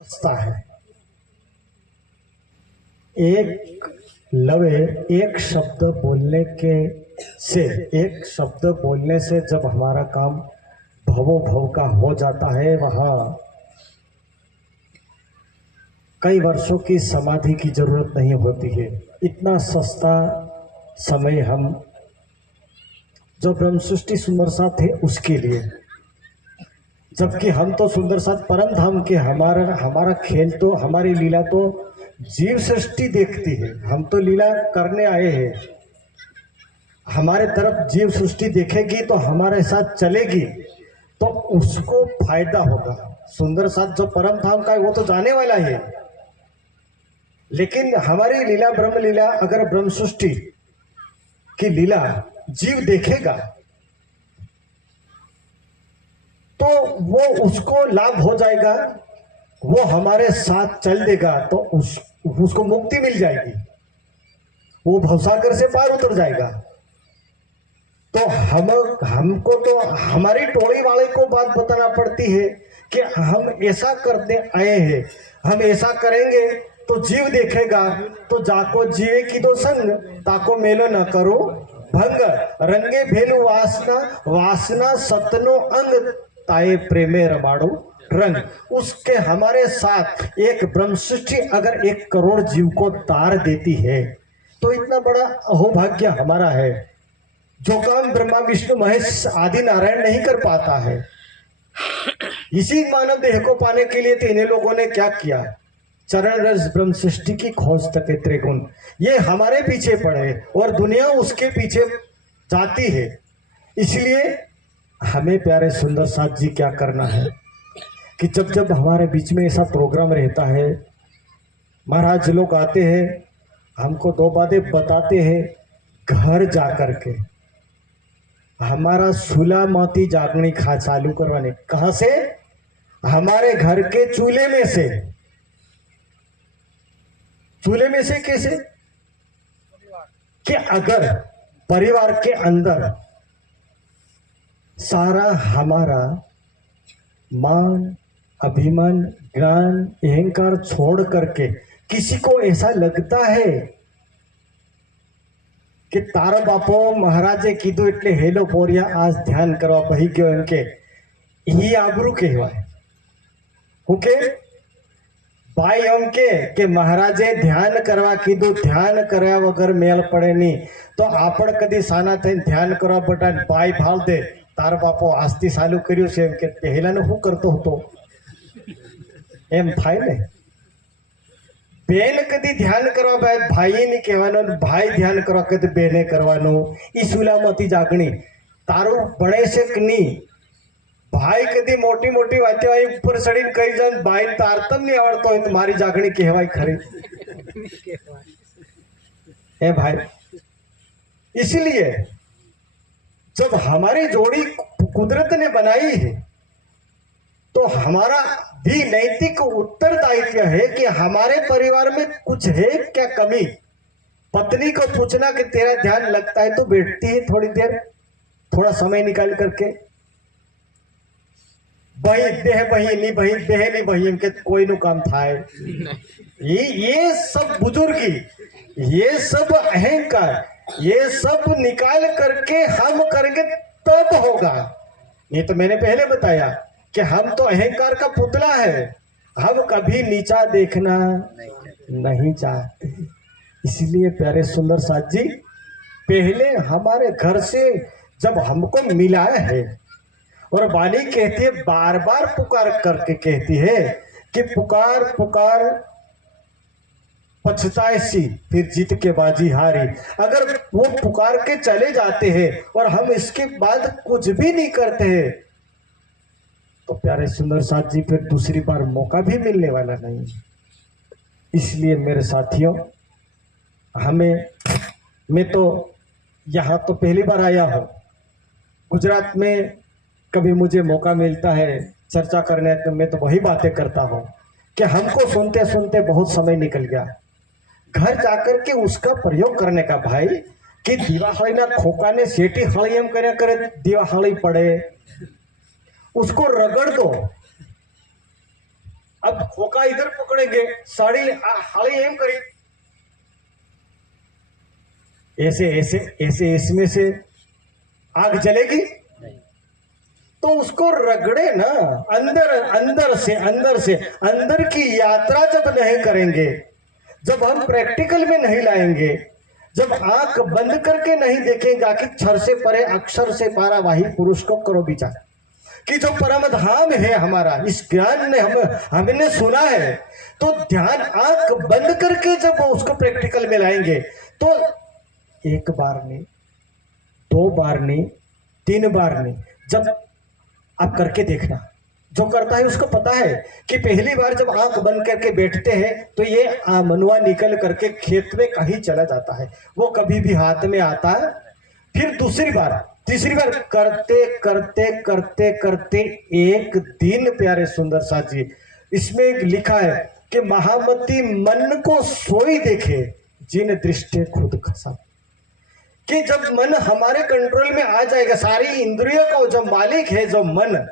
समझता है। एक लवे एक शब्द बोलने के से एक शब्द बोलने से जब हमारा काम भवो भव का हो जाता है, वहाँ कई वर्षों की समाधि की जरूरत नहीं होती है। इतना सस्ता समय हम जो ब्रह्म सृष्टि सुंदर साथ थे उसके लिए, जबकि हम तो सुंदर साथ परम धाम के, हमारा हमारा खेल तो, हमारी लीला तो जीव सृष्टि देखती है। हम तो लीला करने आए हैं। हमारे तरफ जीव सृष्टि देखेगी तो हमारे साथ चलेगी तो उसको फायदा होगा। सुंदर साथ जो परम धाम का है वो तो जाने वाला है, लेकिन हमारी लीला ब्रह्म लीला अगर ब्रह्म सृष्टि की लीला जीव देखेगा तो वो उसको लाभ हो जाएगा, वो हमारे साथ चल देगा तो उसको मुक्ति मिल जाएगी, वो भवसागर से पार उतर जाएगा। तो हमको तो हमारी टोली वाले को बात बताना पड़ती है कि हम ऐसा करने आए हैं, हम ऐसा करेंगे तो जीव देखेगा। तो जाको जीवे की दो संग, ताको मेलो न करो भंग, रंगे भेलु वासना, वासना सतनो अंग, ताए प्रेमे रमाड़ो रंग। उसके हमारे साथ एक ब्रह्म सृष्टि अगर 1 करोड़ जीव को तार देती है तो इतना बड़ा अहोभाग्य हमारा है, जो काम ब्रह्मा विष्णु महेश आदि नारायण नहीं कर पाता है। इसी मानव देह को पाने के लिए तीनों लोगों ने क्या किया, चरण रस ब्रह्म सृष्टि की खोज तक त्रिगुण, ये हमारे पीछे पड़े और दुनिया उसके पीछे जाती है। इसलिए हमें प्यारे सुंदर साथ जी क्या करना है कि जब जब हमारे बीच में ऐसा प्रोग्राम रहता है, महाराज लोग आते हैं, हमको 2 बातें बताते हैं। घर जा करके हमारा सुला मोती जागनी खा चालू करवाने, कहां से? हमारे घर के चूल्हे में से। चूल्हे में से कैसे? कि अगर परिवार के अंदर सारा हमारा मान, अभिमान, ज्ञान, अहंकार छोड़ करके किसी को ऐसा लगता है कि तारा बापो महाराजे कीधु एटले हेलो पोरिया आज ध्यान करवा पही गयो एम के ई आबरू कहेवाय। हुके भाई एम के महाराजे ध्यान करवा कीधु, ध्यान कर्या वगर मेल पड़े नहीं। तो आपण कदी साना थईने ध्यान करवा बटा भाई भाव दे, तार बापो आस्ती चालू कर्યું છે એમ કે પહેલાનો શું કરતો હતો એમ થાય ને। બેન કદી ધ્યાન કરવા બાદ ભાઈએ ની કહેવાનો, ભાઈ ધ્યાન કરવા કદી બેને કરવાનો। ઈ સુલામતી જાગણી તારું ભણે છે કે નહીં? ભાઈ કદી મોટી મોટી વાતો આવી ઉપર ચડીને કહી જાય ભાઈ તારતમ નહીં આવડતો હોય તો મારી જાગણી કહેવાય ખરી? ए भाई, इसलिए जब हमारी जोड़ी कुदरत ने बनाई है तो हमारा भी नैतिक उत्तरदायित्व है कि हमारे परिवार में कुछ है क्या कमी। पत्नी को पूछना कि तेरा ध्यान लगता है तो बैठती है थोड़ी देर, थोड़ा समय निकाल करके, बही देह बही नहीं बही देह नहीं बही इनके कोई नु काम था। ये सब बुजुर्गी, ये सब अहंकार, ये सब निकाल करके हम करेंगे तब होगा। नहीं तो मैंने पहले बताया कि हम तो अहंकार का पुतला है, हम कभी नीचा देखना नहीं चाहते। इसलिए प्यारे सुंदर साथ जी, पहले हमारे घर से जब हमको मिलाया है, और वाणी कहती है बार बार पुकार करके कहती है कि पुकार पुकार पछताए सी फिर जीत के बाजी हारी। अगर वो पुकार के चले जाते हैं और हम इसके बाद कुछ भी नहीं करते हैं तो प्यारे सुंदर साथ जी फिर दूसरी बार मौका भी मिलने वाला नहीं। इसलिए मेरे साथियों, मैं तो यहाँ तो पहली बार आया हूँ। गुजरात में कभी मुझे मौका मिलता है चर्चा करने तो मैं तो वही बातें करता हूँ कि हमको सुनते सुनते बहुत समय निकल गया। घर जाकर के उसका प्रयोग करने का भाई कि दिवाहળી ना खोका ने सेठी हળી एम કર્યા करे दिवाहળી पड़े, उसको रगड़ दो। अब खोका इधर पकड़ेंगे, साड़ी हाड़ी एम करी, ऐसे ऐसे ऐसे इसमें से आग जलेगी? तो उसको रगड़े ना, अंदर अंदर से अंदर से अंदर की यात्रा जब नहीं करेंगे, जब हम प्रैक्टिकल में नहीं लाएंगे, जब आंख बंद करके नहीं देखेंगे कि क्षर से परे अक्षर से पारा वही पुरुष को करो विचार, कि जो परम धाम है हमारा, इस ज्ञान ने हमने सुना है, तो ध्यान आंख बंद करके जब उसको प्रैक्टिकल में लाएंगे तो एक बार नहीं, दो बार नहीं, तीन बार नहीं, जब आप करके देखना, जो करता है उसको पता है कि पहली बार जब आंख बंद करके बैठते हैं तो ये मनुआ निकल करके खेत में कहीं चला जाता है, वो कभी भी हाथ में आता है। फिर दूसरी बार तीसरी बार करते करते करते करते एक दिन, प्यारे सुंदर साथ जी, इसमें लिखा है कि महामती मन को सोई देखे जिन दृष्टि खुद खसा, कि जब मन हमारे कंट्रोल में आ जाएगा, सारी इंद्रियों का जो मालिक है जो मन,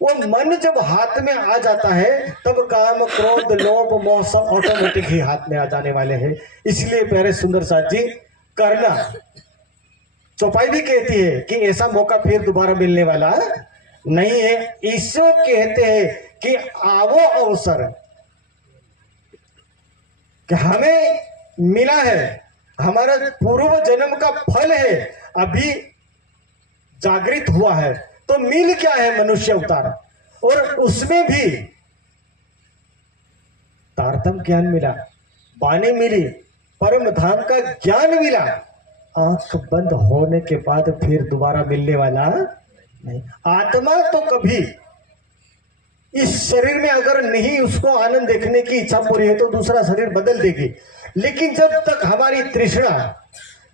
वो मन जब हाथ में आ जाता है तब काम क्रोध लोभ मोह सब ऑटोमेटिक ही हाथ में आ जाने वाले हैं। इसलिए प्यारे सुंदर साथ जी, करना, चौपाई भी कहती है कि ऐसा मौका फिर दोबारा मिलने वाला नहीं है। इसको कहते हैं कि आवो अवसर, कि हमें मिला है, हमारा पूर्व जन्म का फल है, अभी जागृत हुआ है, तो मिल क्या है मनुष्य अवतार, और उसमें भी तारतम ज्ञान मिला, वाणी मिली, परम धाम का ज्ञान मिला, आंख बंद होने के बाद फिर दोबारा मिलने वाला नहीं। आत्मा तो कभी इस शरीर में अगर नहीं उसको आनंद देखने की इच्छा पूरी है तो दूसरा शरीर बदल देगी, लेकिन जब तक हमारी तृष्णा,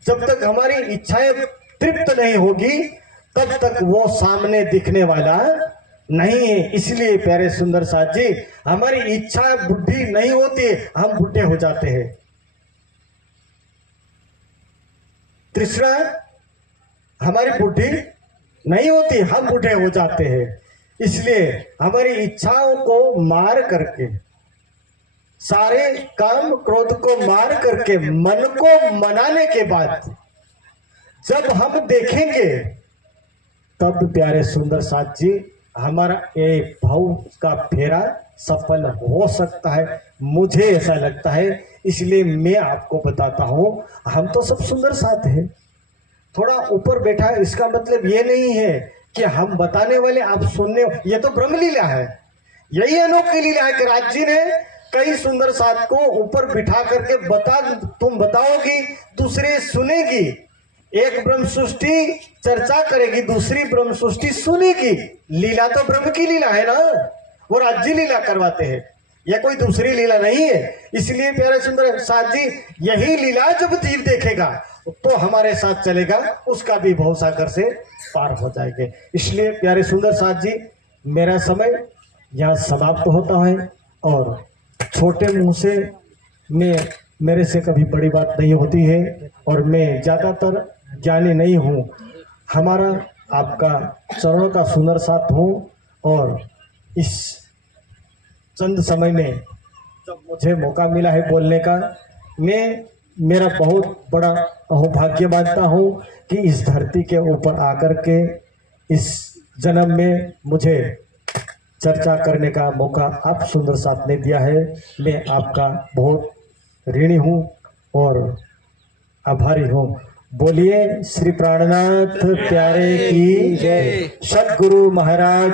जब तक हमारी इच्छाएं तृप्त नहीं होगी तब तक वो सामने दिखने वाला नहीं है। इसलिए प्यारे सुंदर साथ जी, हमारी इच्छा बुद्धि नहीं होती, हम बुढ़े हो जाते हैं। तृष्णा हमारी बुद्धि नहीं होती, हम बूढ़े हो जाते हैं। इसलिए हमारी इच्छाओं को मार करके, सारे काम क्रोध को मार करके, मन को मनाने के बाद जब हम देखेंगे तब प्यारे सुंदर साथ जी, हमारा एक भाव का फेरा सफल हो सकता है, मुझे ऐसा लगता है। इसलिए मैं आपको बताता हूं, हम तो सब सुंदर साथ हैं, थोड़ा ऊपर बैठा है, इसका मतलब ये नहीं है कि हम बताने वाले आप सुनने, ये तो ब्रह्म लीला है, यही अनोखी लीला है कि राज जी ने कई सुंदर साथ को ऊपर बिठा करके तुम बताओगी, दूसरे सुनेगी, एक ब्रह्म सृष्टि चर्चा करेगी, दूसरी ब्रह्म सृष्टि सुनेगी। लीला तो ब्रह्म की लीला है ना, वो राज्य लीला करवाते हैं, यह कोई दूसरी लीला नहीं है। इसलिए प्यारे सुंदर साथ जी, यही लीला जब जीव देखेगा तो हमारे साथ चलेगा, उसका भी भवसागर से पार हो जाएंगे। इसलिए प्यारे सुंदर साथ जी, मेरा समय यहाँ समाप्त होता है, और छोटे मुंह से मेरे से कभी बड़ी बात नहीं होती है, और मैं ज़्यादातर ज्ञानी नहीं हूँ, हमारा आपका चरणों का सुंदर साथ हूँ। और इस चंद समय में जब मुझे मौका मिला है बोलने का, मैं मेरा बहुत बड़ा अहोभाग्य मानता हूँ कि इस धरती के ऊपर आकर के इस जन्म में मुझे चर्चा करने का मौका आप सुंदर साथ ने दिया है। मैं आपका बहुत ऋणी हूँ और आभारी हूँ। बोलिए श्री प्राणनाथ प्यारे की जय। सद्गुरु महाराज